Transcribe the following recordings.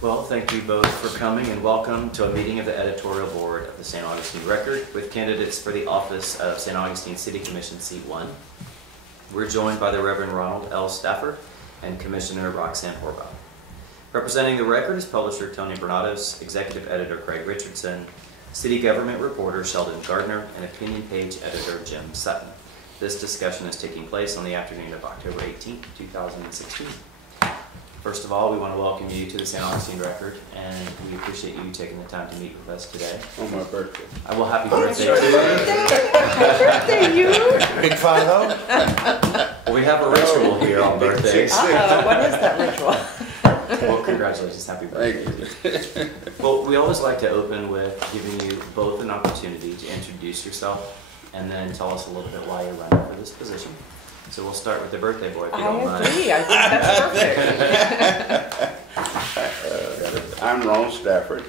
Well, thank you both for coming and welcome to a meeting of the editorial board of the St. Augustine Record with candidates for the office of St. Augustine City Commission Seat 1. We're joined by the Reverend Ronald L. Stafford and Commissioner Roxanne Horvath. Representing the Record is publisher Tony Bernados, executive editor Craig Richardson, city government reporter Sheldon Gardner, and opinion page editor Jim Sutton. This discussion is taking place on the afternoon of October 18, 2016. First of all, we want to welcome you to the St. Augustine Record, and we appreciate you taking the time to meet with us today. On my birthday. Well, happy birthday. Happy birthday, you! Big 5-0? Well, we have a ritual here on birthdays. What is that ritual? Well, congratulations. Happy birthday. Thank you. Well, we always like to open with giving you both an opportunity to introduce yourself and then tell us a little bit why you're running for this position. So we'll start with the birthday boy, if you don't mind. I agree. I think that's perfect. I'm Ronald Stafford.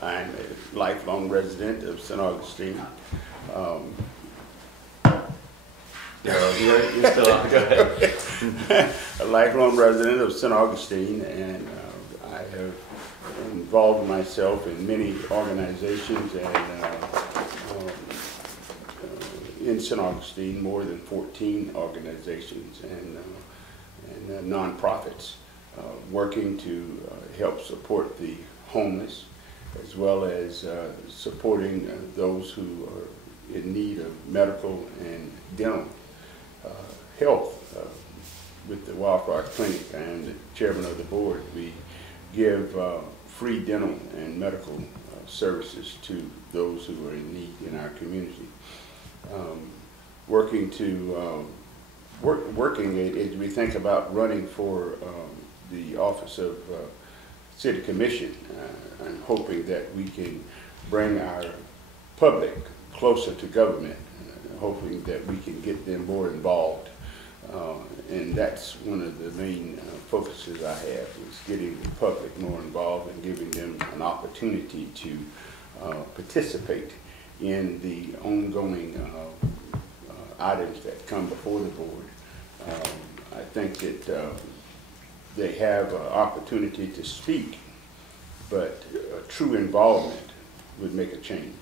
I'm a lifelong resident of St. Augustine. You're still on. Go ahead. A lifelong resident of St. Augustine, and I have involved myself in many organizations and in St. Augustine, more than 14 organizations and nonprofits working to help support the homeless, as well as supporting those who are in need of medical and dental health. With the Wildflower Clinic, I am the chairman of the board. We give free dental and medical services to those who are in need in our community. Working as we think about running for the office of City Commission, I'm hoping that we can bring our public closer to government, hoping that we can get them more involved. And that's one of the main focuses I have, is getting the public more involved and giving them an opportunity to participate in the ongoing items that come before the board. I think that they have an opportunity to speak, but true involvement would make a change.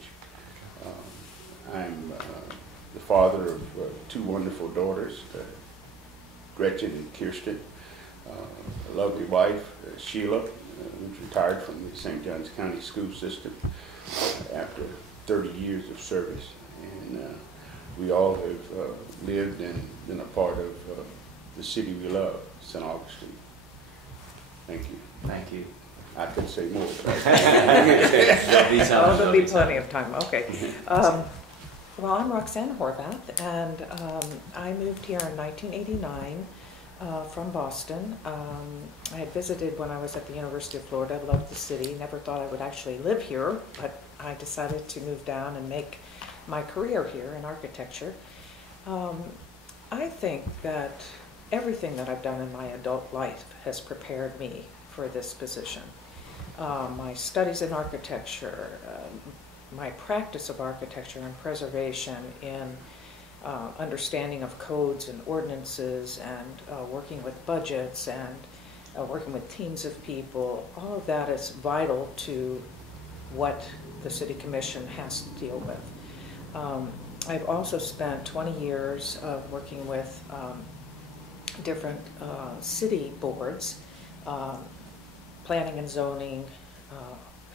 I'm the father of two wonderful daughters, Gretchen and Kirsten, a lovely wife, Sheila, who's retired from the St. Johns County school system after 30 years of service. And we all have lived and been a part of the city we love, St. Augustine. Thank you. Thank you. I could say more. There'll be plenty of time. Okay. Well, I'm Roxanne Horvath, and I moved here in 1989 from Boston. I had visited when I was at the University of Florida. I loved the city. Never thought I would actually live here, but I decided to move down and make my career here in architecture. I think that everything that I've done in my adult life has prepared me for this position. My studies in architecture, my practice of architecture and preservation in understanding of codes and ordinances and working with budgets and working with teams of people, all of that is vital to what the City Commission has to deal with. I've also spent 20 years of working with different city boards, planning and zoning,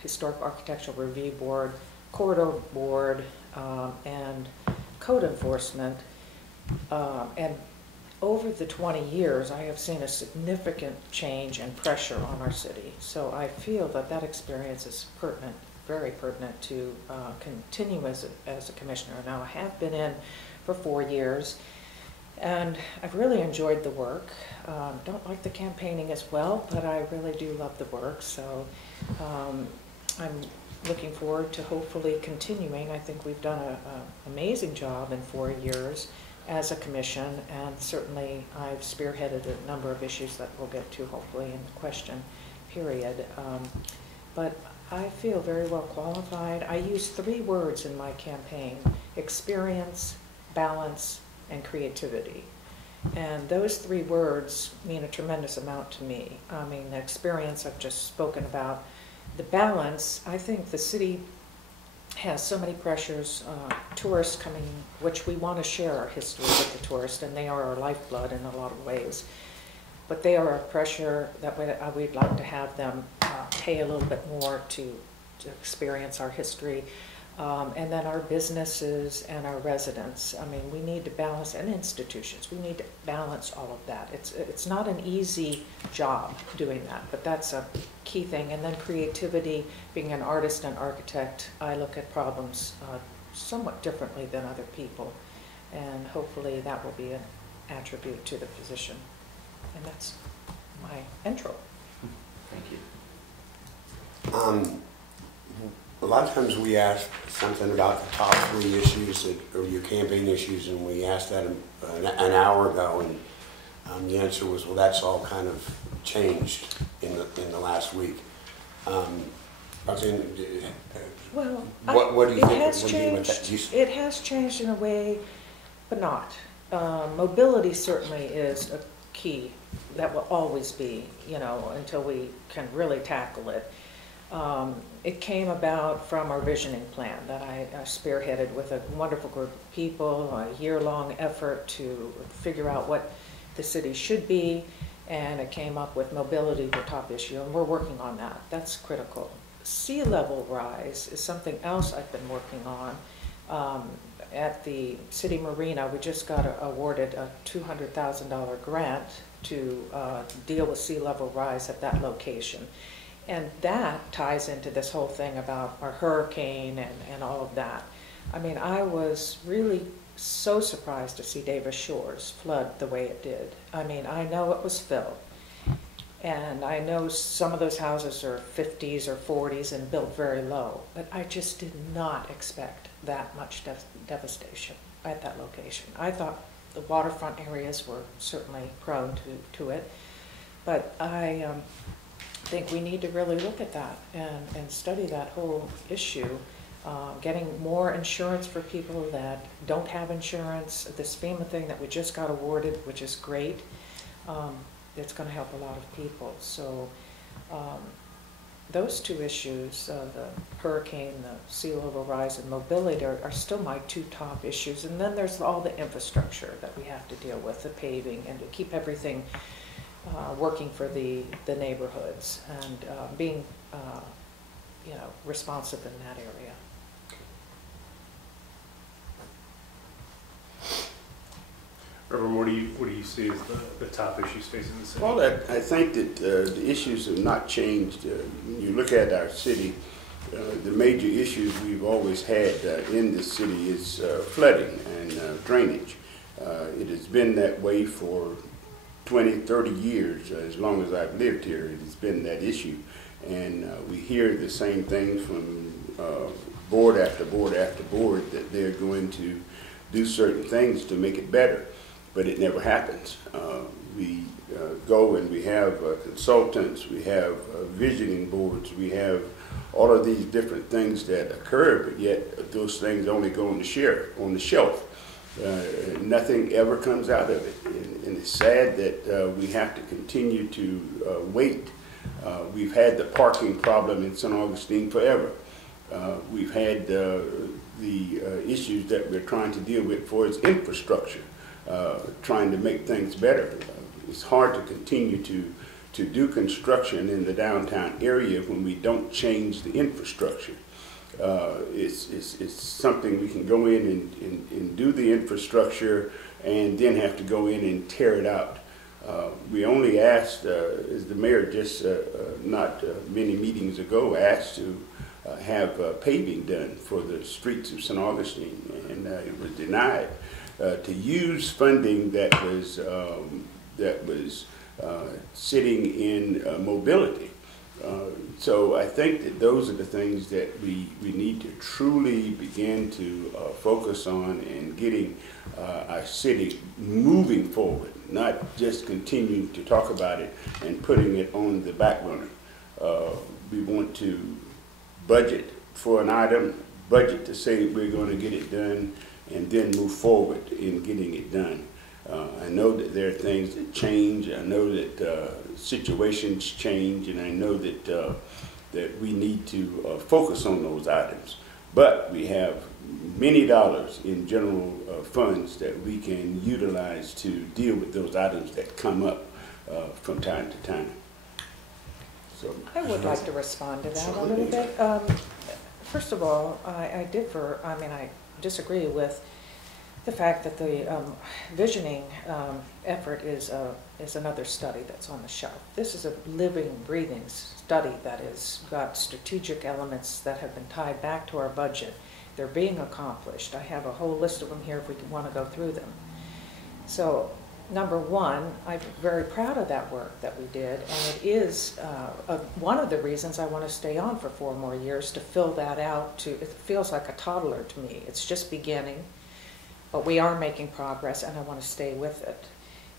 historic architectural review board, corridor board, and code enforcement. And over the 20 years, I have seen a significant change and pressure on our city. So I feel that that experience is pertinent, very pertinent to continue as a commissioner. Now, I have been in for 4 years, and I've really enjoyed the work. Don't like the campaigning as well, but I really do love the work. So I'm looking forward to hopefully continuing. I think we've done an amazing job in 4 years as a commission, and certainly I've spearheaded a number of issues that we'll get to hopefully in the question period. But I feel very well qualified. I use 3 words in my campaign: experience, balance, and creativity. And those three words mean a tremendous amount to me. I mean, the experience I've just spoken about, the balance, I think the city has so many pressures, tourists coming, which we want to share our history with the tourists, and they are our lifeblood in a lot of ways. But they are a pressure that we'd like to have them pay a little bit more to experience our history. And then our businesses and our residents. I mean, we need to balance, and institutions, we need to balance all of that. It's not an easy job doing that, but that's a key thing. And then creativity, being an artist and architect, I look at problems somewhat differently than other people. And hopefully that will be an attribute to the position. And that's my intro. Thank you. A lot of times we ask something about the top 3 issues or your campaign issues, and we asked that an hour ago, and the answer was, well, that's all kind of changed in the last week. Roxanne, Well, what do you think? Has changed. It has changed in a way, but not. Mobility certainly is a key that will always be, until we can really tackle it. It came about from our visioning plan that I spearheaded with a wonderful group of people, a year-long effort to figure out what the city should be, and it came up with mobility, the top issue, and we're working on that. That's critical. Sea level rise is something else I've been working on. At the city marina, we just got awarded a $200,000 grant to deal with sea level rise at that location. And that ties into this whole thing about our hurricane and all of that. I mean, I was really so surprised to see Davis Shores flood the way it did. I mean, I know it was filled. And I know some of those houses are 50s or 40s and built very low. But I just did not expect that much devastation at that location. I thought the waterfront areas were certainly prone to it. But I think we need to really look at that and study that whole issue. Getting more insurance for people that don't have insurance. This FEMA thing that we just got awarded, which is great. It's going to help a lot of people. So those two issues, the hurricane, the sea level rise, and mobility are still my 2 top issues. And then there's all the infrastructure that we have to deal with, the paving, and to keep everything working for the neighborhoods and being responsive in that area. Reverend, what do you see as the top issues facing the city? Well, I think that the issues have not changed. When you look at our city, the major issues we've always had in the city is flooding and drainage. It has been that way for 20, 30 years. As long as I've lived here, it has been that issue. And we hear the same things from board after board after board that they're going to do certain things to make it better. But it never happens. We go and we have consultants, we have visioning boards, we have all of these different things that occur, but yet those things only go on the shelf. Nothing ever comes out of it. And it's sad that we have to continue to wait. We've had the parking problem in St. Augustine forever. We've had the issues that we're trying to deal with for its infrastructure. Trying to make things better. It's hard to continue to do construction in the downtown area when we don't change the infrastructure. It's something we can go in and do the infrastructure and then have to go in and tear it out. We only asked, as the mayor just not many meetings ago asked to have paving done for the streets of St. Augustine, and it was denied. To use funding that was sitting in mobility. So I think that those are the things that we need to truly begin to focus on in getting our city moving forward, not just continuing to talk about it and putting it on the back burner. We want to budget for an item, budget to say we're going to get it done, and then move forward in getting it done. I know that there are things that change. I know that situations change, and I know that that we need to focus on those items. But we have many dollars in general funds that we can utilize to deal with those items that come up from time to time. So I would like to respond to that a little bit. First of all, I disagree with the fact that the visioning effort is another study that's on the shelf. This is a living, breathing study that has got strategic elements that have been tied back to our budget. They're being accomplished. I have a whole list of them here if we want to go through them. So, number one, I'm very proud of that work that we did, and it is one of the reasons I want to stay on for 4 more years, to fill that out. It feels like a toddler to me. It's just beginning. But we are making progress, and I want to stay with it.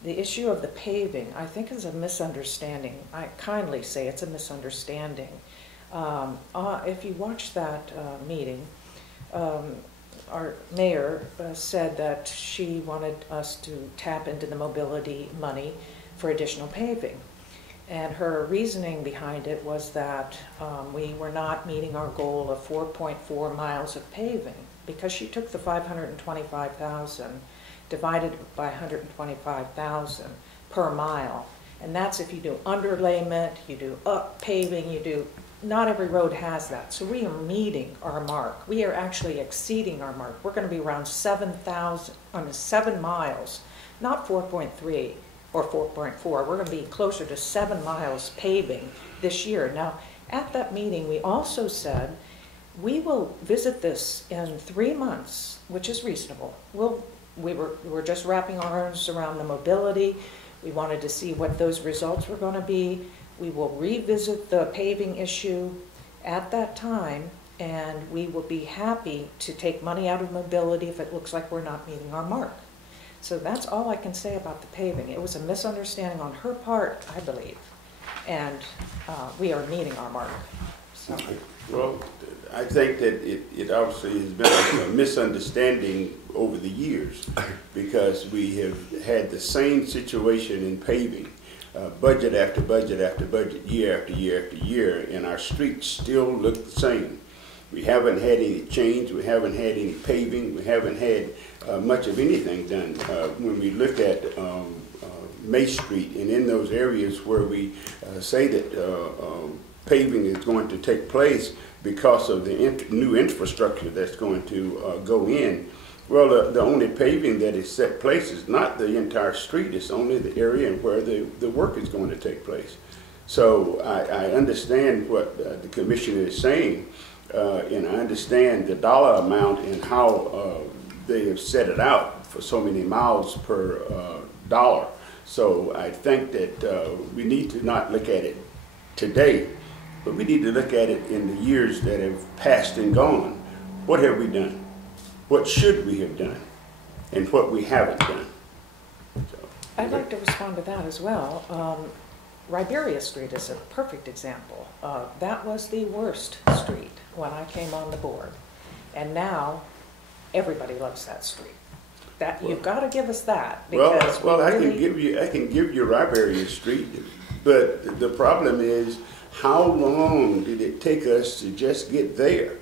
The issue of the paving, I think, is a misunderstanding. I kindly say it's a misunderstanding. If you watch that meeting, our mayor said that she wanted us to tap into the mobility money for additional paving. And her reasoning behind it was that we were not meeting our goal of 4.4 miles of paving, because she took the 525,000, divided by 125,000 per mile. And that's if you do underlayment, you do up paving, you do, not every road has that. So we are meeting our mark. We are actually exceeding our mark. We're going to be around 7 miles, not 4.3 or 4.4. We're going to be closer to 7 miles paving this year. Now, at that meeting, we also said, we will visit this in 3 months, which is reasonable. We were just wrapping our arms around the mobility. We wanted to see what those results were going to be. We will revisit the paving issue at that time, and we will be happy to take money out of mobility if it looks like we're not meeting our mark. So that's all I can say about the paving. It was a misunderstanding on her part, I believe, and we are meeting our mark. So. Well, I think that it obviously has been a misunderstanding over the years, because we have had the same situation in paving, budget after budget after budget, year after year after year, and our streets still look the same. We haven't had any change, we haven't had any paving, we haven't had much of anything done. When we look at May Street, and in those areas where we say that paving is going to take place because of the new infrastructure that's going to go in. Well, the only paving that is set place is not the entire street, it's only the area where the work is going to take place. So I understand what the commissioner is saying, and I understand the dollar amount and how they have set it out for so many miles per dollar. So I think that we need to not look at it today, but we need to look at it in the years that have passed and gone. What have we done? What should we have done? And what we haven't done? So, I'd like to respond to that as well. Riberia Street is a perfect example. That was the worst street when I came on the board. And now everybody loves that street. You've got to give us that, because I can give you Riberia Street, but the problem is, how long did it take us to just get there?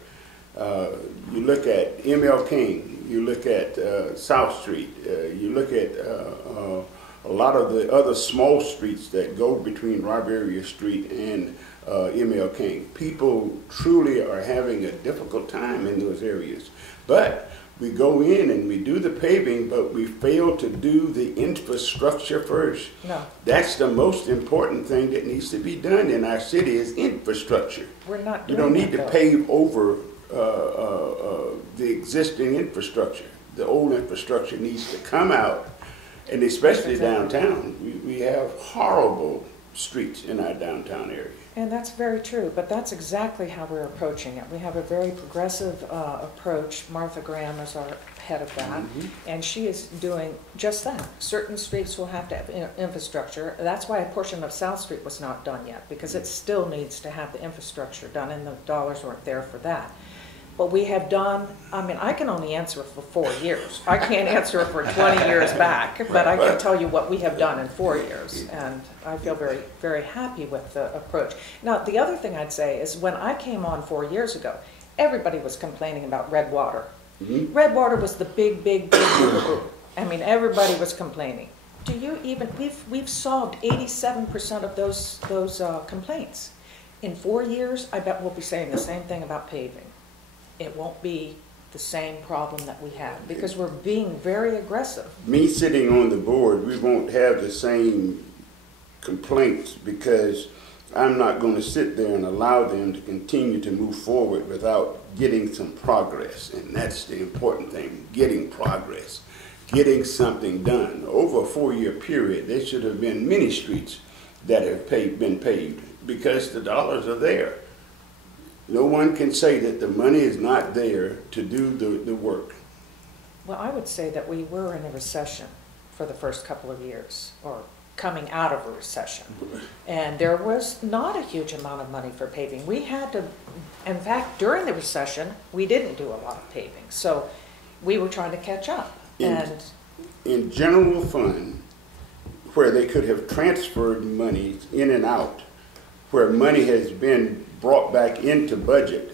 You look at M.L. King, you look at South Street, you look at a lot of the other small streets that go between Riberia Street and M.L. King. People truly are having a difficult time in those areas. But we go in and we do the paving, but we fail to do the infrastructure first. No. That's the most important thing that needs to be done in our city, is infrastructure. We're not doing You don't need that, to though. pave over the existing infrastructure. The old infrastructure needs to come out, and especially downtown. We have horrible streets in our downtown area. And that's very true, but that's exactly how we're approaching it. We have a very progressive approach. Martha Graham is our head of that, and she is doing just that. Certain streets will have to have infrastructure. That's why a portion of South Street was not done yet, because it still needs to have the infrastructure done, and the dollars weren't there for that. But we have done, I mean, I can only answer for 4 years. I can't answer for 20 years back, but I can tell you what we have done in 4 years. And I feel very, very happy with the approach. Now, the other thing I'd say is when I came on 4 years ago, everybody was complaining about red water. Mhm. Red water was the big, big, big boo-boo. I mean, everybody was complaining. Do you even, we've solved 87% of those complaints. In 4 years, I bet we'll be saying the same thing about paving. It won't be the same problem that we have because we're being very aggressive. Me sitting on the board, we won't have the same complaints because I'm not going to sit there and allow them to continue to move forward without getting some progress. And that's the important thing, getting progress, getting something done. Over a 4-year period, there should have been many streets that have been paved because the dollars are there. No one can say that the money is not there to do the work. Well, I would say that we were in a recession for the first couple of years, or coming out of a recession. And there was not a huge amount of money for paving. We had to, in fact, during the recession, we didn't do a lot of paving. So we were trying to catch up. In general fund, where they could have transferred money in and out, where money has been brought back into budget,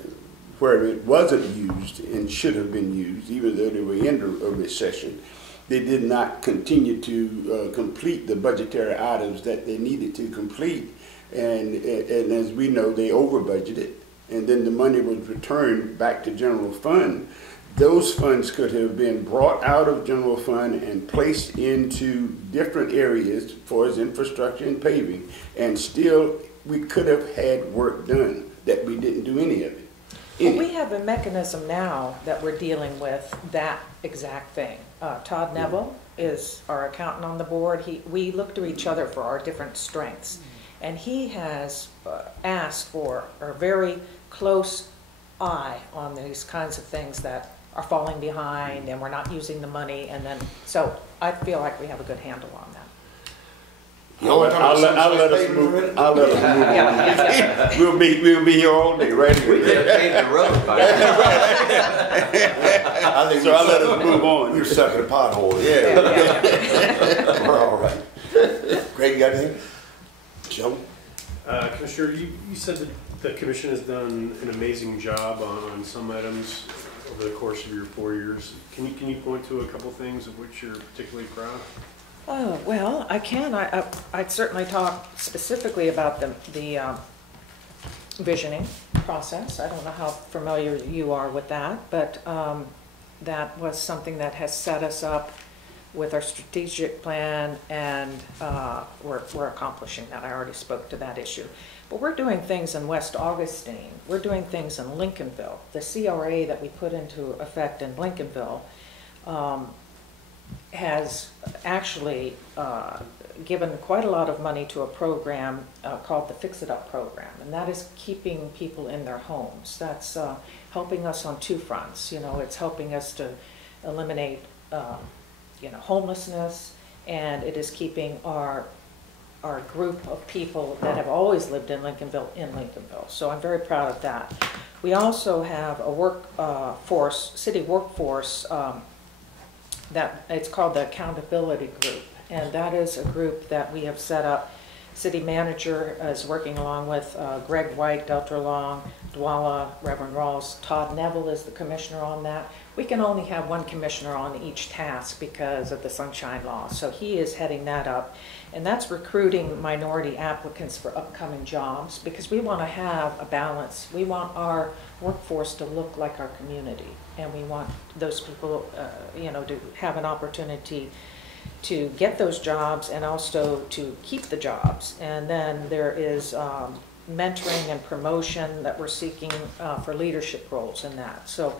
where it wasn't used and should have been used, even though they were in a recession, they did not continue to complete the budgetary items that they needed to complete. And as we know, they over budgeted, and then the money was returned back to general fund. Those funds could have been brought out of general fund and placed into different areas for as infrastructure and paving, and still we could have had work done that we didn't do any of it. Well, we have a mechanism now that we're dealing with that exact thing. Todd Neville is our accountant on the board. We look to each other for our different strengths. And he has asked for a very close eye on these kinds of things that are falling behind and we're not using the money. And then, so I feel like we have a good handle on that. I'll let us move. I'll let us move on. We'll be here all day, right here. We could have paved the road by now. I think So I'll let us move on. You're stuck in a pothole. Yeah. We're all right. Greg, you got anything? Joe? Commissioner, you said that the commission has done an amazing job on some items over the course of your 4 years. Can you point to a couple things of which you're particularly proud? Oh, well, I can. I'd certainly talk specifically about the visioning process. I don't know how familiar you are with that, but that was something that has set us up with our strategic plan, and we're accomplishing that. I already spoke to that issue. But we're doing things in West Augustine. We're doing things in Lincolnville. The CRA that we put into effect in Lincolnville has actually given quite a lot of money to a program called the Fix It Up program, and that is keeping people in their homes. That's helping us on two fronts. You know, it's helping us to eliminate homelessness, and it is keeping our group of people that have always lived in Lincolnville in Lincolnville. So I'm very proud of that. We also have a city workforce that it's called the Accountability Group, and that is a group that we have set up. City manager is working along with Greg White, Delta Long, Dwala, Reverend Rawls. Todd Neville is the commissioner on that. We can only have one commissioner on each task because of the Sunshine Law, so he is heading that up. And that's recruiting minority applicants for upcoming jobs, because we want to have a balance. We want our workforce to look like our community, and we want those people to have an opportunity to get those jobs and also to keep the jobs. And then there is mentoring and promotion that we're seeking for leadership roles in that. So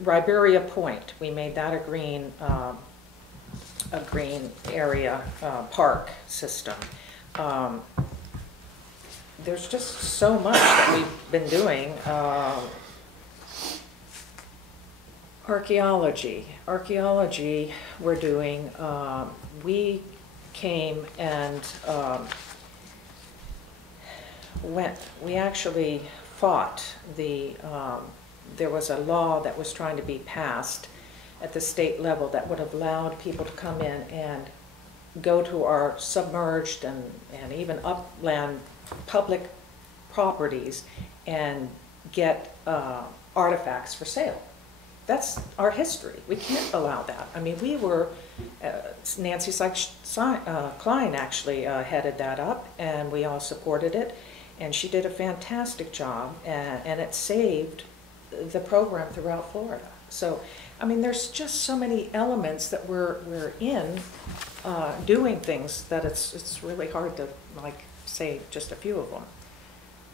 Riberia Point, we made that a green area park system. There's just so much that we've been doing. Archaeology we're doing. We came and we actually fought the there was a law that was trying to be passed at the state level that would have allowed people to come in and go to our submerged and even upland public properties and get artifacts for sale. That's our history. We can't allow that. I mean, we were, Nancy Klein actually headed that up, and we all supported it, and she did a fantastic job, and it saved the program throughout Florida. So, I mean, there's just so many elements that we're in doing things that it's really hard to, like, say just a few of them.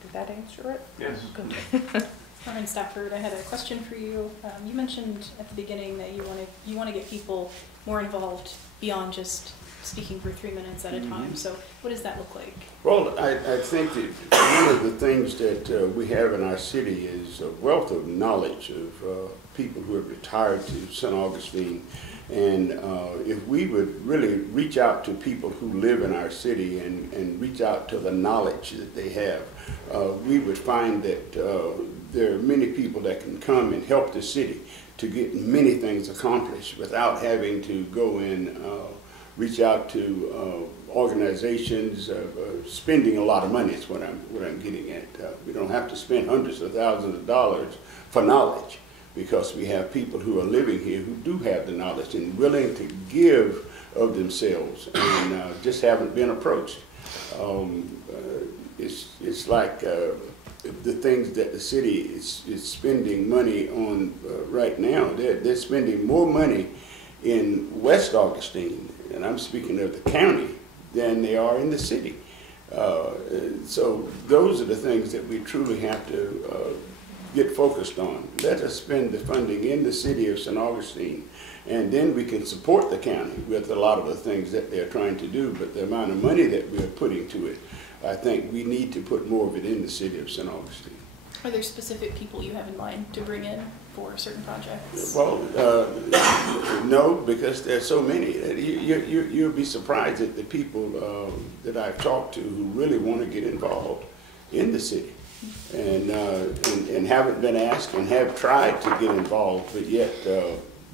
Did that answer it? Yes. Good. Norman Stafford, I had a question for you. You mentioned at the beginning that you want to get people more involved beyond just speaking for 3 minutes at a time. So what does that look like? Well, I think that one of the things that we have in our city is a wealth of knowledge of people who have retired to St. Augustine. And if we would really reach out to people who live in our city and reach out to the knowledge that they have, we would find that there are many people that can come and help the city to get many things accomplished without having to go and reach out to organizations. Spending a lot of money is what I'm getting at. We don't have to spend hundreds of thousands of dollars for knowledge, because we have people who are living here who do have the knowledge and willing to give of themselves and just haven't been approached. It's like the things that the city is spending money on right now. They're spending more money in West Augustine, and I'm speaking of the county, than they are in the city. So those are the things that we truly have to get focused on. Let us spend the funding in the city of St. Augustine, and then we can support the county with a lot of the things that they're trying to do. But the amount of money that we're putting to it, I think we need to put more of it in the city of St. Augustine. Are there specific people you have in mind to bring in for certain projects? Well, no, because there's so many. You'll be surprised at the people that I've talked to who really want to get involved in the city. And haven't been asked and have tried to get involved, but yet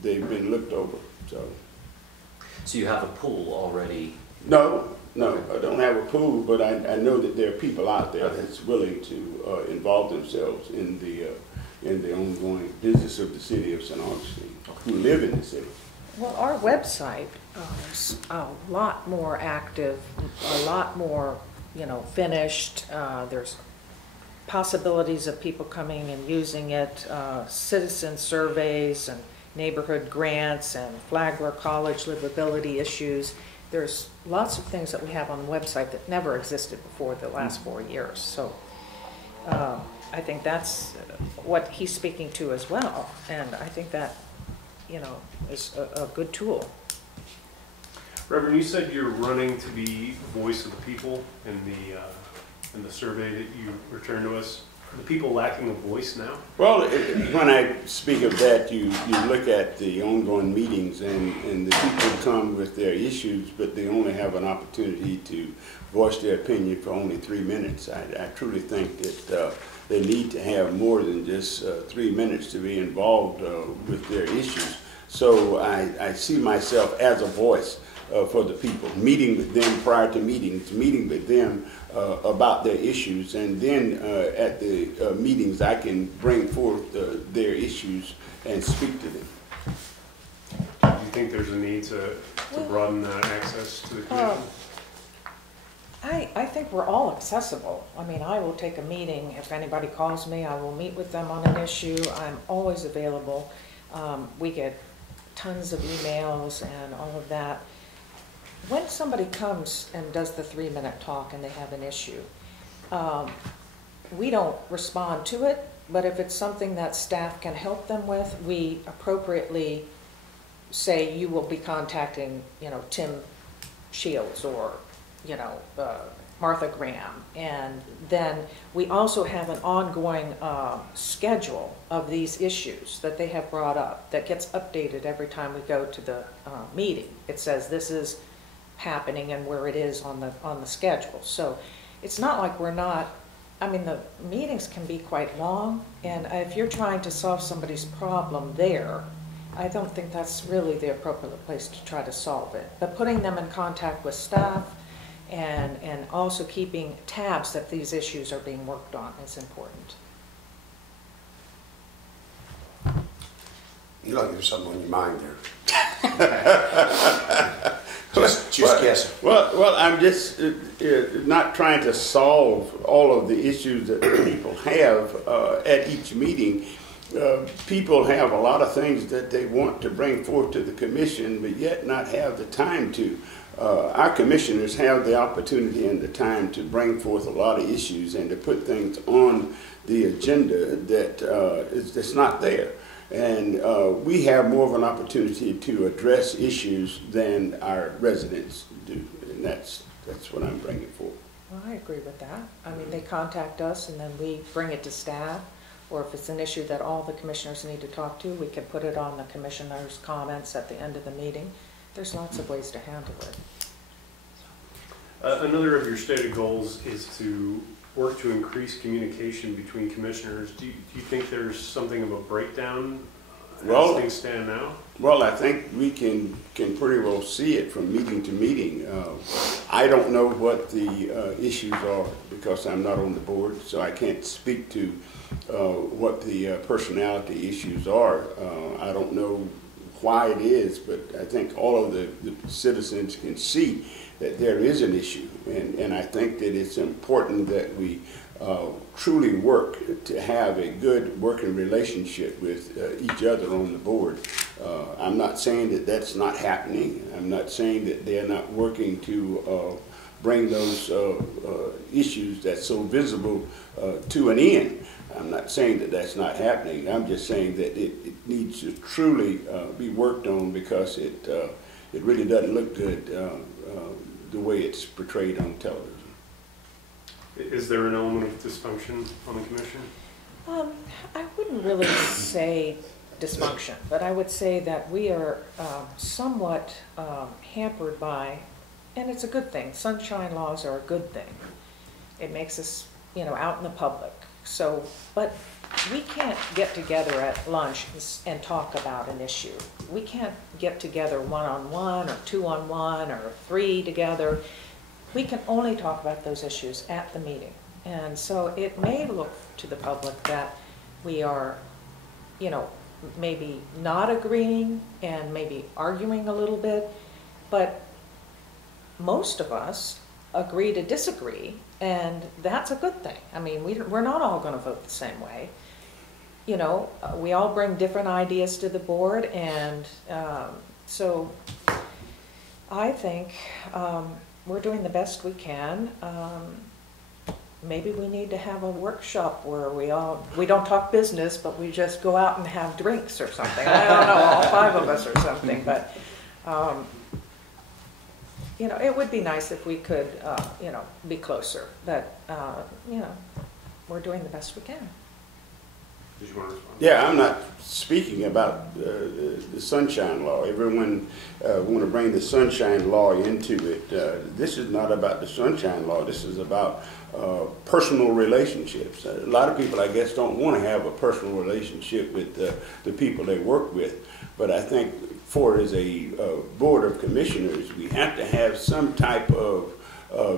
they've been looked over. So you have a pool already? No, I don't have a pool, but I know that there are people out there that's willing to involve themselves in the ongoing business of the city of St. Augustine, who live in the city. Well, our website is a lot more active, a lot more, finished. There's possibilities of people coming and using it, citizen surveys and neighborhood grants and Flagler College livability issues. There's lots of things that we have on the website that never existed before the last 4 years. So I think that's what he's speaking to as well. And I think that, is a good tool. Reverend, you said you're running to be voice of the people in the survey that you returned to us. Are the people lacking a voice now? Well, when I speak of that, you look at the ongoing meetings and the people come with their issues, but they only have an opportunity to voice their opinion for only 3 minutes. I truly think that they need to have more than just 3 minutes to be involved with their issues. So I see myself as a voice for the people, meeting with them prior to meetings, meeting with them about their issues, and then at the meetings I can bring forth their issues and speak to them. Do you think there's a need to broaden that access to the commission? I think we're all accessible. I mean, I will take a meeting. If anybody calls me, I will meet with them on an issue. I'm always available. We get tons of emails and all of that. When somebody comes and does the 3-minute talk and they have an issue, we don't respond to it, but if it's something that staff can help them with, we appropriately say you will be contacting, Tim Shields or, Martha Graham. And then we also have an ongoing schedule of these issues that they have brought up that gets updated every time we go to the meeting. It says this is happening and where it is on the schedule. So it's not like we're not I mean, the meetings can be quite long, and if you're trying to solve somebody's problem there, I don't think that's really the appropriate place to try to solve it. But putting them in contact with staff and also keeping tabs that these issues are being worked on is important. You look, there's something on your mind there. just guessing. Well, I'm just not trying to solve all of the issues that people have at each meeting. People have a lot of things that they want to bring forth to the commission, but yet not have the time to. Our commissioners have the opportunity and the time to bring forth a lot of issues and to put things on the agenda that that's not there. And we have more of an opportunity to address issues than our residents do, and that's what I'm bringing forth. Well, I agree with that. I mean, they contact us and then we bring it to staff, or if it's an issue that all the commissioners need to talk to, we can put it on the commissioners' comments at the end of the meeting. There's lots of ways to handle it. Another of your stated goals is to work to increase communication between commissioners. Do you think there's something of a breakdown as things stand now? Well, I think we can pretty well see it from meeting to meeting. I don't know what the issues are because I'm not on the board, so I can't speak to what the personality issues are. I don't know why it is, but I think all of the citizens can see that there is an issue, and I think that it's important that we truly work to have a good working relationship with each other on the board. I'm not saying that that's not happening. I'm not saying that they're not working to bring those issues that's so visible to an end. I'm not saying that that's not happening. I'm just saying that it needs to truly be worked on because it really doesn't look good the way it's portrayed on television. Is there an element of dysfunction on the commission? I wouldn't really say dysfunction, but I would say that we are somewhat hampered by, and it's a good thing, sunshine laws are a good thing. It makes us, out in the public. So, but we can't get together at lunch and talk about an issue. We can't get together one-on-one or two-on-one or three together. We can only talk about those issues at the meeting. And so it may look to the public that we are, maybe not agreeing and maybe arguing a little bit, but most of us agree to disagree, and that's a good thing. I mean, we're not all going to vote the same way. We all bring different ideas to the board, and so I think we're doing the best we can. Maybe we need to have a workshop where we don't talk business, but we just go out and have drinks or something. I don't know, all five of us or something, but it would be nice if we could, be closer. But we're doing the best we can. Did you want to respond? Yeah, I'm not speaking about the sunshine law. Everyone want to bring the sunshine law into it. This is not about the sunshine law. This is about personal relationships. A lot of people, I guess, don't want to have a personal relationship with the people they work with. But I think as a board of commissioners, we have to have some type of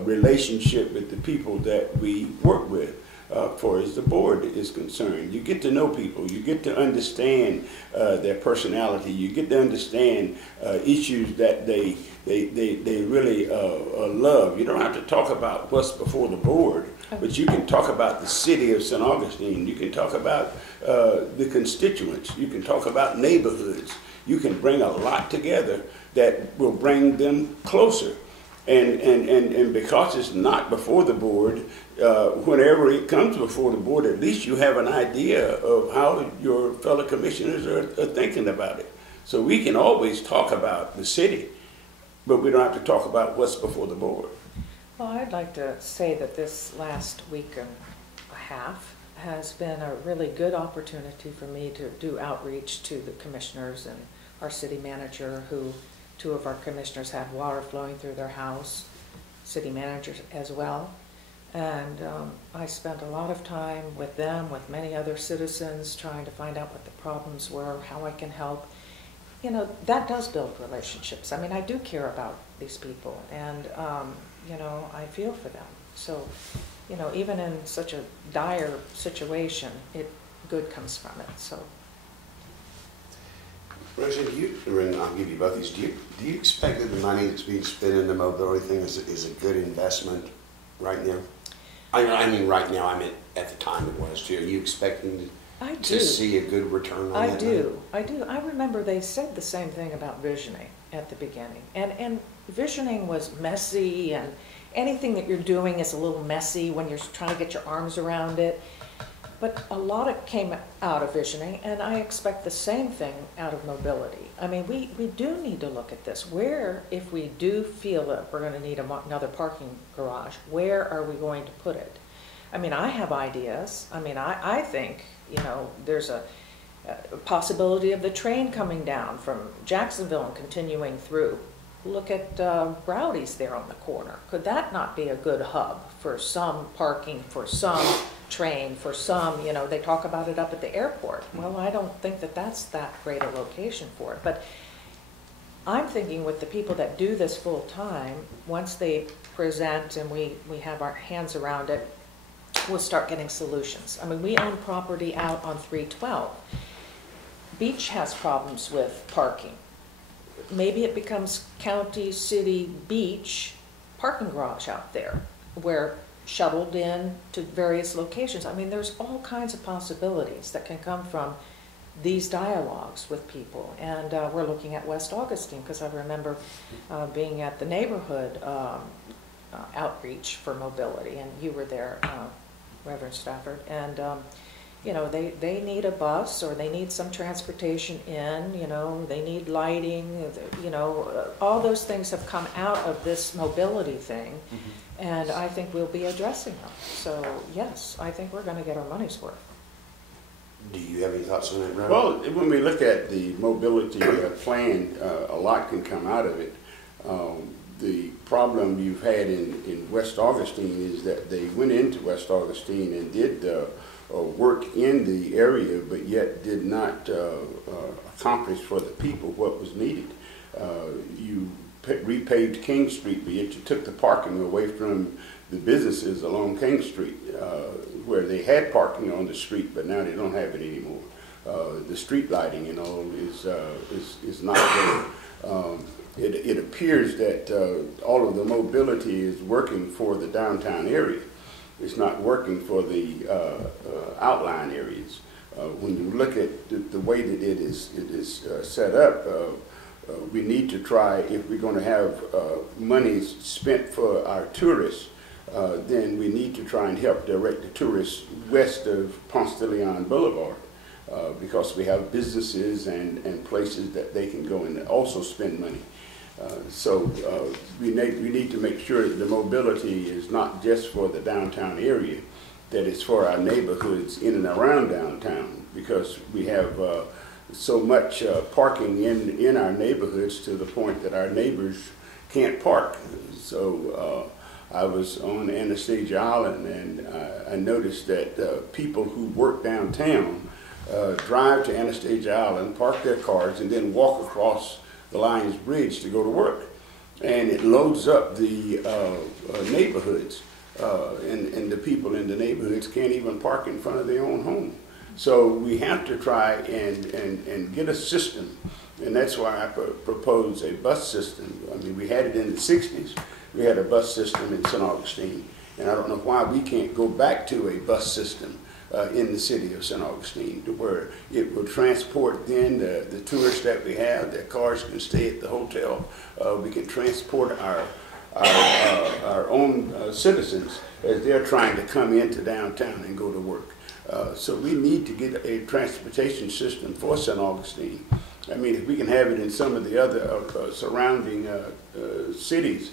relationship with the people that we work with. As the board is concerned, you get to know people, you get to understand their personality, you get to understand issues that they really love. You don't have to talk about what's before the board, but you can talk about the city of St. Augustine, you can talk about the constituents, you can talk about neighborhoods. You can bring a lot together that will bring them closer. And because it's not before the board, whenever it comes before the board, at least you have an idea of how your fellow commissioners are thinking about it. So we can always talk about the city, but we don't have to talk about what's before the board. Well, I'd like to say that this last week and a half has been a really good opportunity for me to do outreach to the commissioners and our city manager, who two of our commissioners had water flowing through their house, city managers as well. And I spent a lot of time with them, with many other citizens, trying to find out what the problems were, how I can help. You know, that does build relationships. I mean, I do care about these people, and, you know, I feel for them. So, you know, even in such a dire situation, good comes from it, so. Roseanne, I'll give you both these, do you expect that the money that's being spent in the mobility thing is a good investment right now? I mean right now, I meant at the time it was too. Are you expecting to see a good return on that? I do. I remember they said the same thing about visioning at the beginning. And visioning was messy, and anything that you're doing is a little messy when you're trying to get your arms around it. But a lot of came out of visioning, and I expect the same thing out of mobility. I mean, we do need to look at this. Where, if we do feel that we're going to need another parking garage, where are we going to put it? I mean, I have ideas. I mean, I think, you know, there's a possibility of the train coming down from Jacksonville and continuing through. Look at Rowdy's there on the corner. Could that not be a good hub for some parking, for some train, for some, you know, they talk about it up at the airport. Well, I don't think that that's that great a location for it. But I'm thinking with the people that do this full time, once they present and we have our hands around it, we'll start getting solutions. I mean, we own property out on 312. Beach has problems with parking. Maybe it becomes county, city, beach, parking garage out there where shuttled in to various locations. I mean, there's all kinds of possibilities that can come from these dialogues with people. And we're looking at West Augustine, because I remember being at the neighborhood outreach for mobility, and you were there, Reverend Stafford, and you know, they need a bus, or they need some transportation in, you know, they need lighting, you know, all those things have come out of this mobility thing, and I think we'll be addressing them. So, yes, I think we're going to get our money's worth. Do you have any thoughts on that, Ron? Well, when we look at the mobility plan, a lot can come out of it. The problem you've had in West Augustine is that they went into West Augustine and did work in the area, but yet did not accomplish for the people what was needed. You repaved King Street, but yet you took the parking away from the businesses along King Street, where they had parking on the street, but now they don't have it anymore. The street lighting and all is not there. It appears that all of the mobility is working for the downtown area. It's not working for the outlying areas. When you look at the way that it is set up, we need to try, if we're going to have money spent for our tourists, then we need to try and help direct the tourists west of Ponce de Leon Boulevard, because we have businesses and places that they can go and also spend money. So we need to make sure that the mobility is not just for the downtown area, that it's for our neighborhoods in and around downtown, because we have so much parking in our neighborhoods to the point that our neighbors can't park. So I was on Anastasia Island, and I noticed that people who work downtown drive to Anastasia Island, park their cars, and then walk across the Lions Bridge to go to work. And it loads up the neighborhoods, and the people in the neighborhoods can't even park in front of their own home. So we have to try and get a system, and that's why I propose a bus system. I mean, we had it in the 60s. We had a bus system in St. Augustine, and I don't know why we can't go back to a bus system in the city of St. Augustine, to where it will transport then the tourists that we have. Their cars can stay at the hotel. We can transport our own citizens as they're trying to come into downtown and go to work. So we need to get a transportation system for St. Augustine. I mean, if we can have it in some of the other surrounding cities,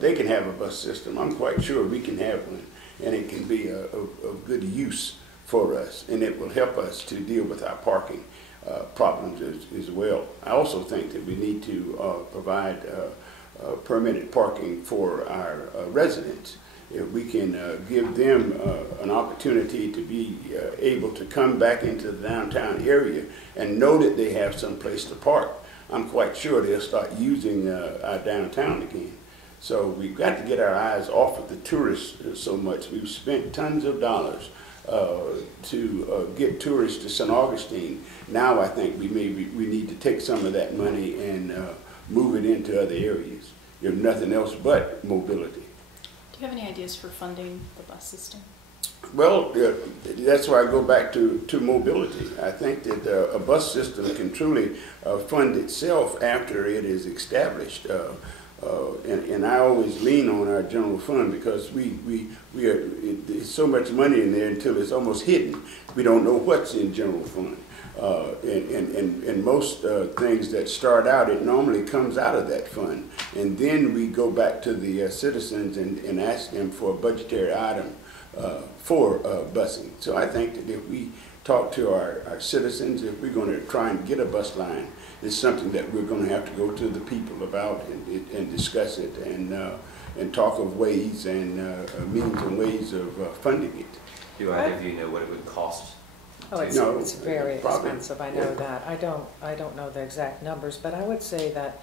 they can have a bus system. I'm quite sure we can have one, and it can be of good use for us, and it will help us to deal with our parking problems as well. I also think that we need to provide permitted parking for our residents. if we can give them an opportunity to be able to come back into the downtown area and know that they have some place to park, I'm quite sure they'll start using our downtown again. So we've got to get our eyes off of the tourists so much. We've spent tons of dollars to get tourists to St. Augustine. Now I think we need to take some of that money and move it into other areas. If nothing else but mobility. Do you have any ideas for funding the bus system? Well, that's why I go back to mobility. I think that a bus system can truly fund itself after it is established. And I always lean on our general fund because there's so much money in there until it's almost hidden. We don't know what's in general fund. And most things that start out, it normally comes out of that fund. And then we go back to the citizens and ask them for a budgetary item for busing. So I think that if we talk to our citizens, if we're going to try and get a bus line, it's something that we're going to have to go to the people about and discuss it and talk of ways and means and ways of funding it. Do either of you know what it would cost? Oh, it's very probably, expensive, I know that. I don't know the exact numbers, but I would say that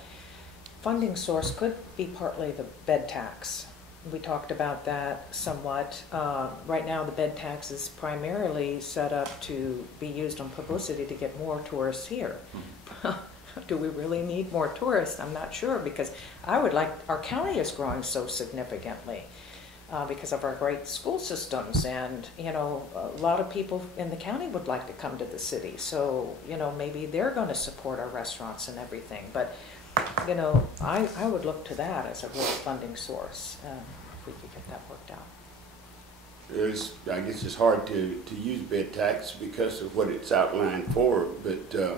funding source could be partly the bed tax. We talked about that somewhat. Right now, the bed tax is primarily set up to be used on publicity to get more tourists here. Do we really need more tourists? I'm not sure, because our county is growing so significantly because of our great school systems, and a lot of people in the county would like to come to the city. So maybe they're going to support our restaurants and everything. But I would look to that as a real funding source if we could get that worked out. I guess it's hard to use bed tax because of what it's outlined for, but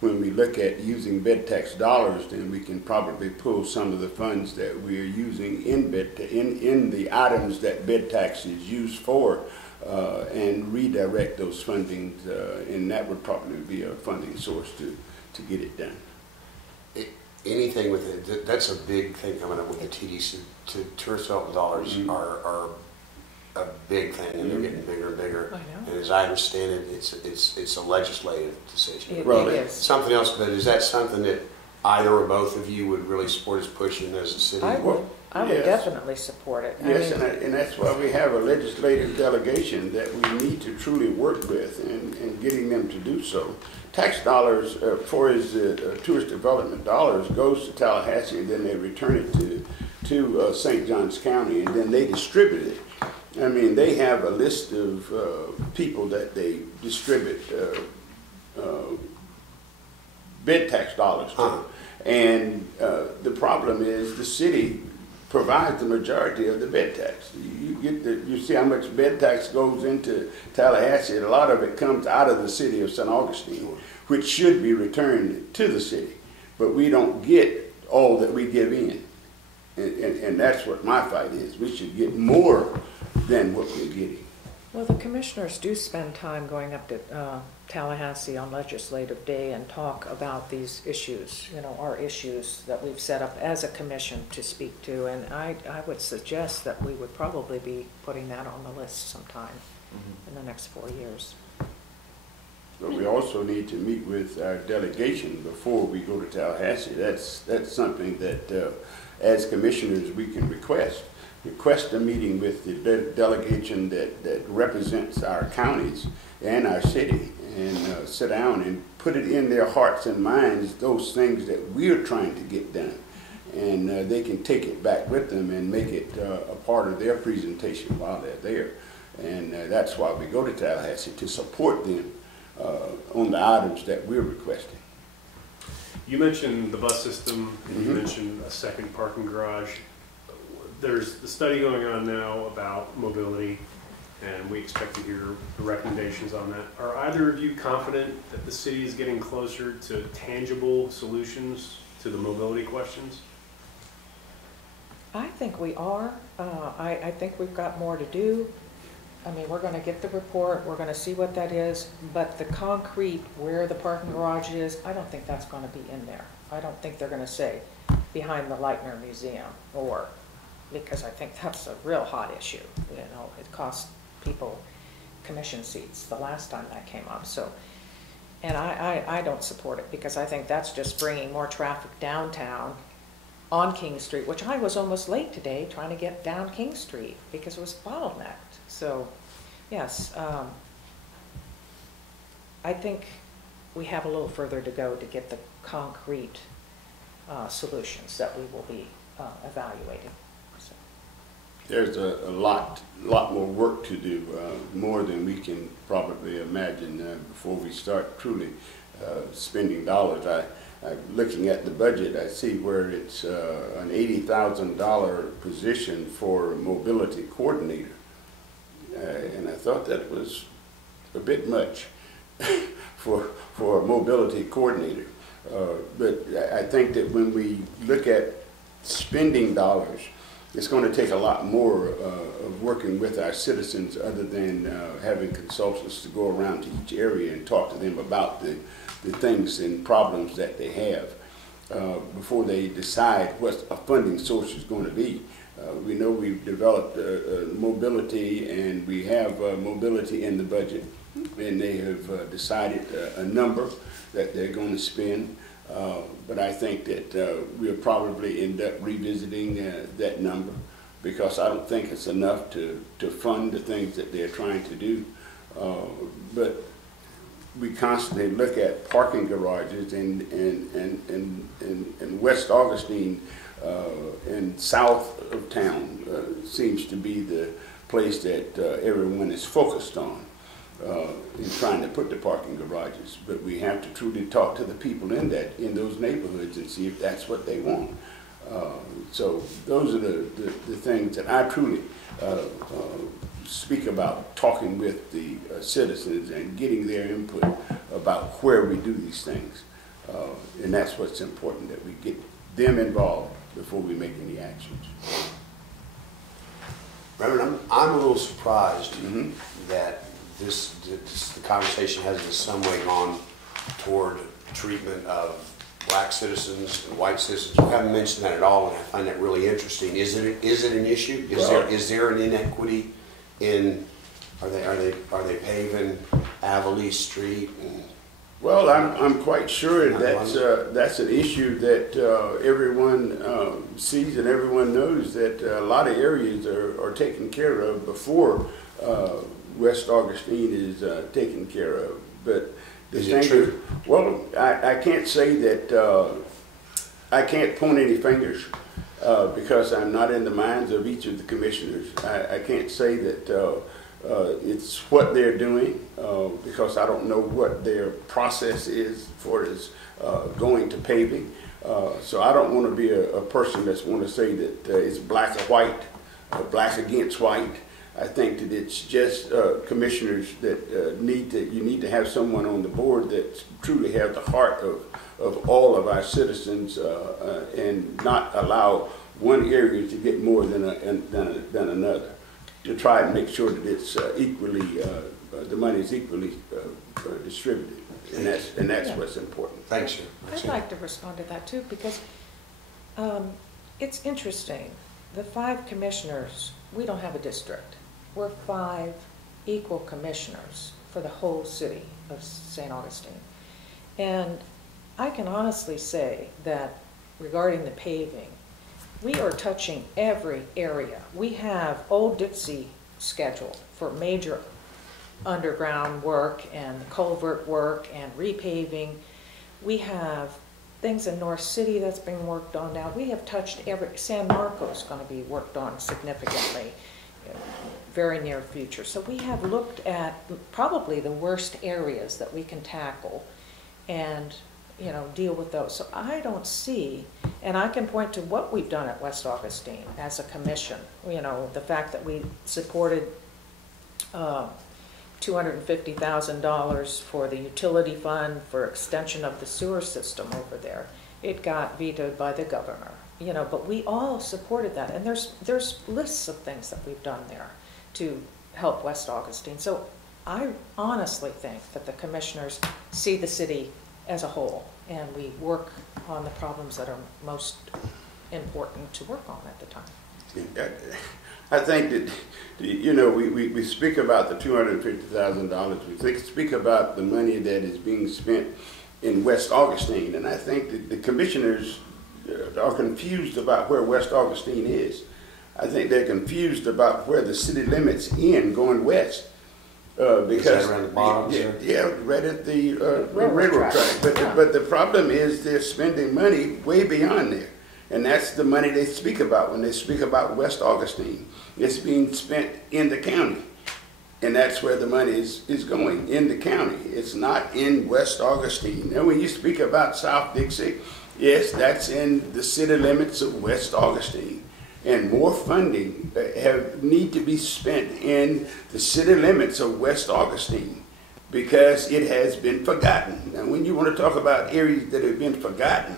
when we look at using bed tax dollars, then we can probably pull some of the funds that we are using in the items that bed tax is used for and redirect those fundings, and that would probably be a funding source to get it done. Anything with it, that's a big thing coming up with the TDC. Tourist development dollars are a big thing, and they're getting bigger and bigger. I know. And as I understand it, it's a legislative decision. It is. Something else, but is that something that either or both of you would really support us pushing as a city? I would Yes. definitely support it. Yes, and that's why we have a legislative delegation that we need to truly work with and getting them to do so. Tax dollars, for his tourist development dollars, goes to Tallahassee, and then they return it to St. Johns County, and then they distribute it. I mean, they have a list of people that they distribute bed tax dollars to. And the problem is the city provides the majority of the bed tax. You see how much bed tax goes into Tallahassee, and a lot of it comes out of the city of St. Augustine, which should be returned to the city. But we don't get all that we give in. And that's what my fight is. We should get more than what we're getting. Well, the commissioners do spend time going up to Tallahassee on legislative day and talk about these issues, our issues that we've set up as a commission to speak to. And I would suggest that we would probably be putting that on the list sometime in the next 4 years. But we also need to meet with our delegation before we go to Tallahassee. That's something that as commissioners we can request a meeting with the delegation that represents our counties and our city, and sit down and put it in their hearts and minds, those things that we're trying to get done. And they can take it back with them and make it a part of their presentation while they're there. And that's why we go to Tallahassee, to support them on the items that we're requesting. You mentioned the bus system, and you mentioned a second parking garage. There's the study going on now about mobility, and we expect to hear the recommendations on that. Are either of you confident that the city is getting closer to tangible solutions to the mobility questions? I think we are. I think we've got more to do. I mean, we're going to get the report, we're going to see what that is, but the concrete, where the parking garage is, I don't think that's going to be in there. I don't think they're going to say behind the Leitner Museum or because I think that's a real hot issue. You know, it cost people commission seats the last time that came up. So, and I don't support it because I think that's just bringing more traffic downtown on King Street, which I was almost late today trying to get down King Street because it was bottlenecked. So, yes, I think we have a little further to go to get the concrete solutions that we will be evaluating. So. There's a lot more work to do, more than we can probably imagine before we start truly spending dollars. Looking at the budget, I see where it's an $80,000 position for a mobility coordinator. And I thought that was a bit much for a mobility coordinator. But I think that when we look at spending dollars, it's going to take a lot more of working with our citizens other than having consultants to go around to each area and talk to them about the things and problems that they have before they decide what a funding source is going to be. We know we've developed mobility, and we have mobility in the budget, and they have decided a number that they're going to spend. But I think that we'll probably end up revisiting that number, because I don't think it's enough to fund the things that they're trying to do. But we constantly look at parking garages in West Augustine and south of town seems to be the place that everyone is focused on in trying to put the parking garages. But we have to truly talk to the people in those neighborhoods and see if that's what they want. So those are the things that I truly speak about, talking with the citizens and getting their input about where we do these things. And that's what's important, that we get them involved before we make any actions. Reverend, I'm a little surprised that the conversation has in some way gone toward treatment of black citizens and white citizens. You haven't mentioned that at all, and I find that really interesting. Is it an issue? Is there an inequity in? Are they paving Avali Street? Well, I'm quite sure that's an issue that everyone sees and everyone knows, that a lot of areas are taken care of before West Augustine is taken care of. But is it true? Well, I can't say that. I can't point any fingers because I'm not in the minds of each of the commissioners. I can't say that it's what they're doing because I don't know what their process is for going to paving. So I don't want to be a person that's want to say that it's black or white, black against white. I think that it's just commissioners that you need to have someone on the board that truly have the heart of all of our citizens and not allow one area to get more than another, to try and make sure that it's equally, the money is equally distributed. And that's what's important. Thanks, sir. I'd like to respond to that too, because it's interesting. The 5 commissioners, we don't have a district. We're 5 equal commissioners for the whole city of St. Augustine. And I can honestly say that regarding the paving, we are touching every area. We have Old Dixie scheduled for major underground work and culvert work and repaving. We have things in North City that's being worked on now. We have touched San Marcos going to be worked on significantly in very near future. So we have looked at probably the worst areas that we can tackle and deal with those. So I don't see, and I can point to what we've done at West Augustine as a commission. The fact that we supported $250,000 for the utility fund for extension of the sewer system over there. It got vetoed by the governor, but we all supported that. And there's lists of things that we've done there to help West Augustine. So I honestly think that the commissioners see the city as a whole, and we work on the problems that are most important to work on at the time. I think that, you know, we speak about the $250,000. We speak about the money that is being spent in West Augustine, and I think that the commissioners are confused about where West Augustine is. I think they're confused about where the city limits end going west. Because is that around the bottom? Yeah, right at the railroad track. But the problem is they're spending money way beyond there. And that's the money they speak about when they speak about West Augustine. It's being spent in the county. And that's where the money is going, in the county. It's not in West Augustine. And when you speak about South Dixie, yes, that's in the city limits of West Augustine. And more funding need to be spent in the city limits of West Augustine because it has been forgotten. Now, when you want to talk about areas that have been forgotten,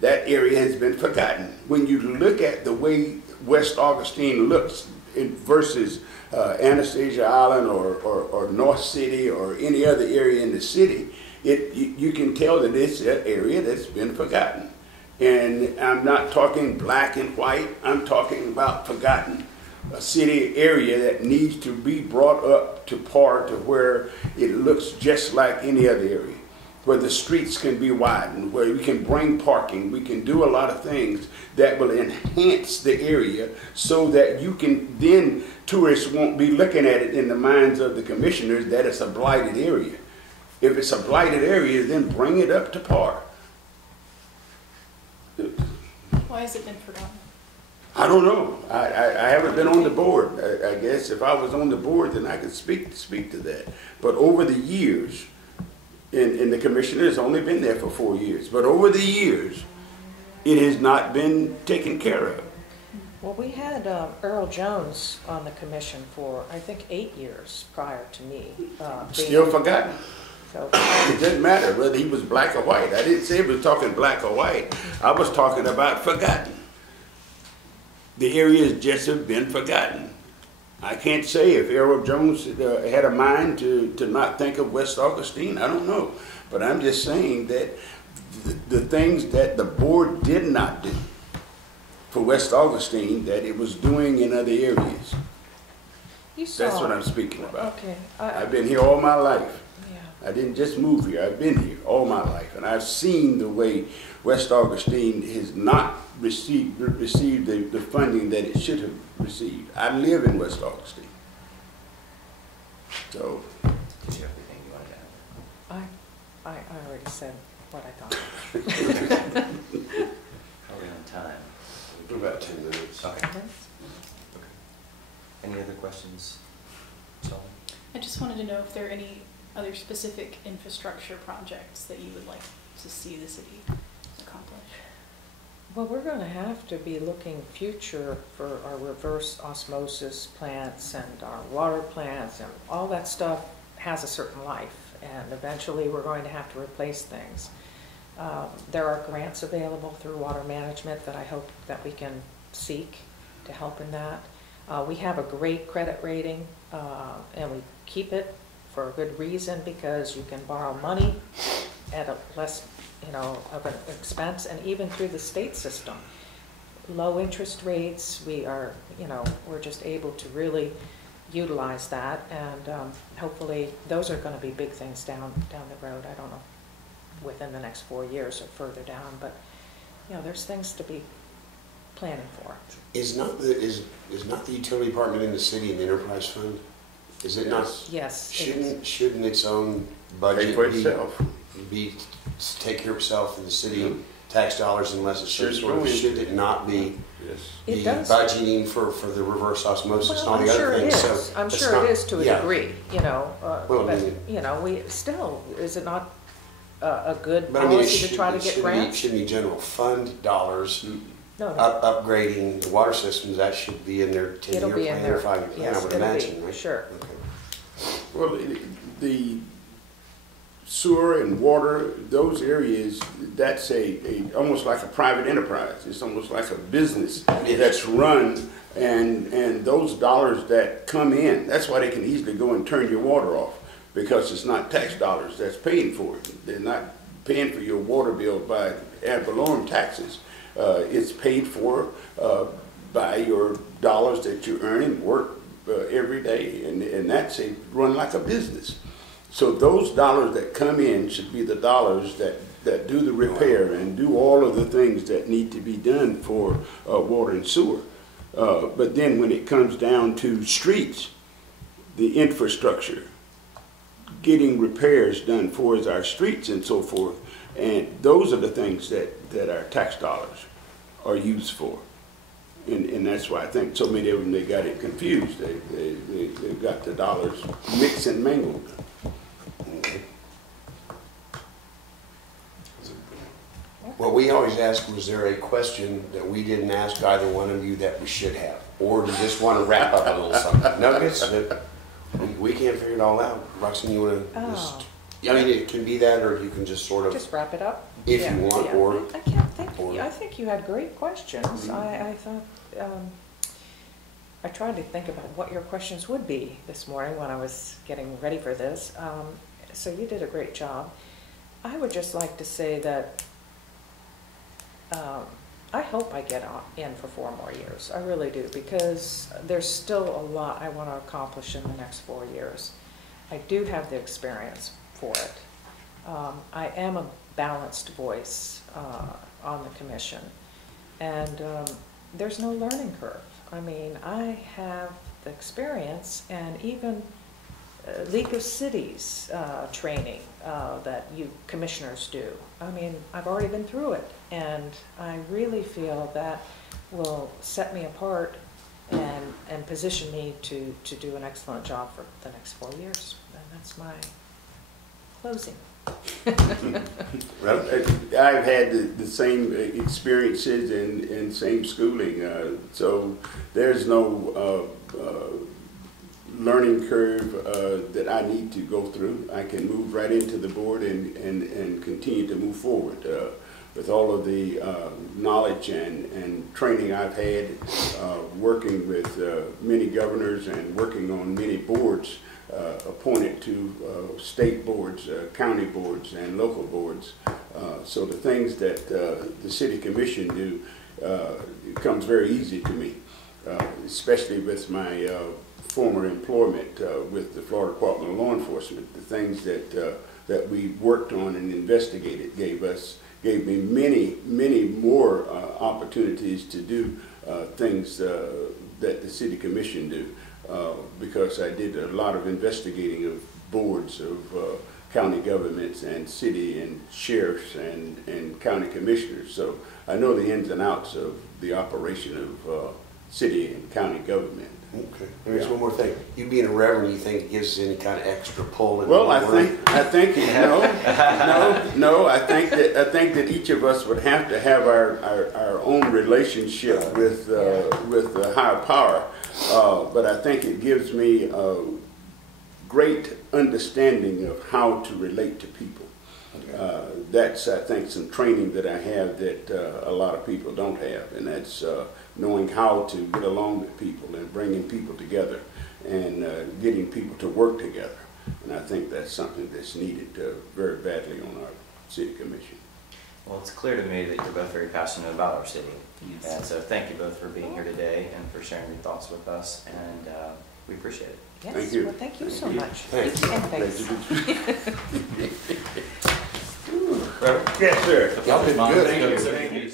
that area has been forgotten. When you look at the way West Augustine looks versus Anastasia Island or North City or any other area in the city, you can tell that it's an area that's been forgotten. And I'm not talking black and white, I'm talking about forgotten. A city area that needs to be brought up to par to where it looks just like any other area, where the streets can be widened, where we can bring parking, we can do a lot of things that will enhance the area so that you can, then tourists won't be looking at it in the minds of the commissioners that it's a blighted area. If it's a blighted area, then bring it up to par. Why has it been forgotten? I don't know. I haven't been on the board. I guess if I was on the board, then I could speak to that. But over the years, and the commissioner has only been there for 4 years, but over the years, it has not been taken care of. Well, we had Earl Jones on the commission for, I think, 8 years prior to me. Still forgotten. So, It doesn't matter whether he was black or white. I didn't say he was talking black or white. I was talking about forgotten. The areas just have been forgotten. I can't say if Earl Jones had a mind to not think of West Augustine. I don't know. But I'm just saying that the things that the board did not do for West Augustine that it was doing in other areas. That's what I'm speaking about. Okay. I've been here all my life. Yeah. I didn't just move here. I've been here all my life, and I've seen the way West Augustine has not received the funding that it should have received. I live in West Augustine. So, Did you have anything you wanted to add? I already said what I thought. Are we on time? For about 10 minutes. Okay. Any other questions? Sheldon? I just wanted to know if there are any other specific infrastructure projects that you would like to see the city accomplish. Well, we're going to have to be looking future for our reverse osmosis plants and our water plants, and all that stuff has a certain life, and eventually we're going to have to replace things. There are grants available through water management that I hope that we can seek to help in that. We have a great credit rating, and we keep it for a good reason, because you can borrow money at a less, of an expense, and even through the state system. Low interest rates, we're just able to really utilize that, and hopefully those are going to be big things down the road. I don't know, within the next 4 years or further down, but there's things to be planning for. Is not the utility department in the city an enterprise fund? Is it not? Yes. Shouldn't its own pay budget for itself. take care of itself in the city tax dollars, unless it's some sort of, should it not be It does. budgeting for the reverse osmosis and all I'm the sure other it things? is. So I'm it's sure not- it is to a yeah. degree, Well, I mean- we still, is it not a good But I mean, policy to try to get grants? shouldn't be general fund dollars No, upgrading the water systems. That should be in their it'll 10-year be in plan there. or 5-year plan, Yes, I would it'll be, imagine, right? sure. Okay. Well, the sewer and water, those areas, that's almost like a private enterprise. It's almost like a business that's run, and those dollars that come in, that's why they can easily go and turn your water off, because it's not tax dollars that's paying for it. They're not paying for your water bill by ad valorem taxes. It's paid for by your dollars that you earn and work every day, and that's run like a business. So those dollars that come in should be the dollars that do the repair and do all of the things that need to be done for water and sewer. But then when it comes down to streets, the infrastructure, getting repairs done for our streets and so forth, and those are the things that our tax dollars are used for. And that's why I think so many of them, they got it confused. They got the dollars mixed and mangled. Well, we always ask, was there a question that we didn't ask either one of you that we should have? Or do you just want to wrap up a little something? Nuggets that we can't figure it all out. Roxanne, you want to just... I mean, it can be that, or you can just sort of... Just wrap it up? If you want, or... I can't think. I think you had great questions. I thought... I tried to think about what your questions would be this morning when I was getting ready for this. So you did a great job. I would just like to say that I hope I get in for 4 more years. I really do, because there's still a lot I want to accomplish in the next 4 years. I do have the experience for it. I am a balanced voice on the commission, and there's no learning curve. I mean, I have the experience, and even League of Cities training that you commissioners do. I mean, I've already been through it, and I really feel that will set me apart and position me to do an excellent job for the next 4 years. And that's my closing. Well, I've had the same experiences and same schooling, so there's no learning curve that I need to go through. I can move right into the board and continue to move forward with all of the knowledge and training I've had, working with many governors and working on many boards, appointed to state boards, county boards, and local boards. So the things that the city commission do, it comes very easy to me, especially with my former employment with the Florida Department of Law Enforcement. The things that we worked on and investigated gave me many more opportunities to do things that the city commission do, because I did a lot of investigating of boards of county governments and city and sheriffs and county commissioners. So I know the ins and outs of the operation of city and county government. Okay. There's one more thing. You being a reverend, you think it gives us any kind of extra pull? Well, I think no. I think that each of us would have to have our own relationship with the higher power. But I think it gives me a great understanding of how to relate to people. That's, I think, some training that I have that a lot of people don't have, and that's knowing how to get along with people and bringing people together and getting people to work together. And I think that's something that's needed very badly on our city commission. Well, it's clear to me that you're both very passionate about our city. Yes. And so thank you both for being here today and for sharing your thoughts with us, and we appreciate it. Yes, Thank you. well, thank you so much. Thanks. And thanks. Yes, sir. Y'all did good. Thank you.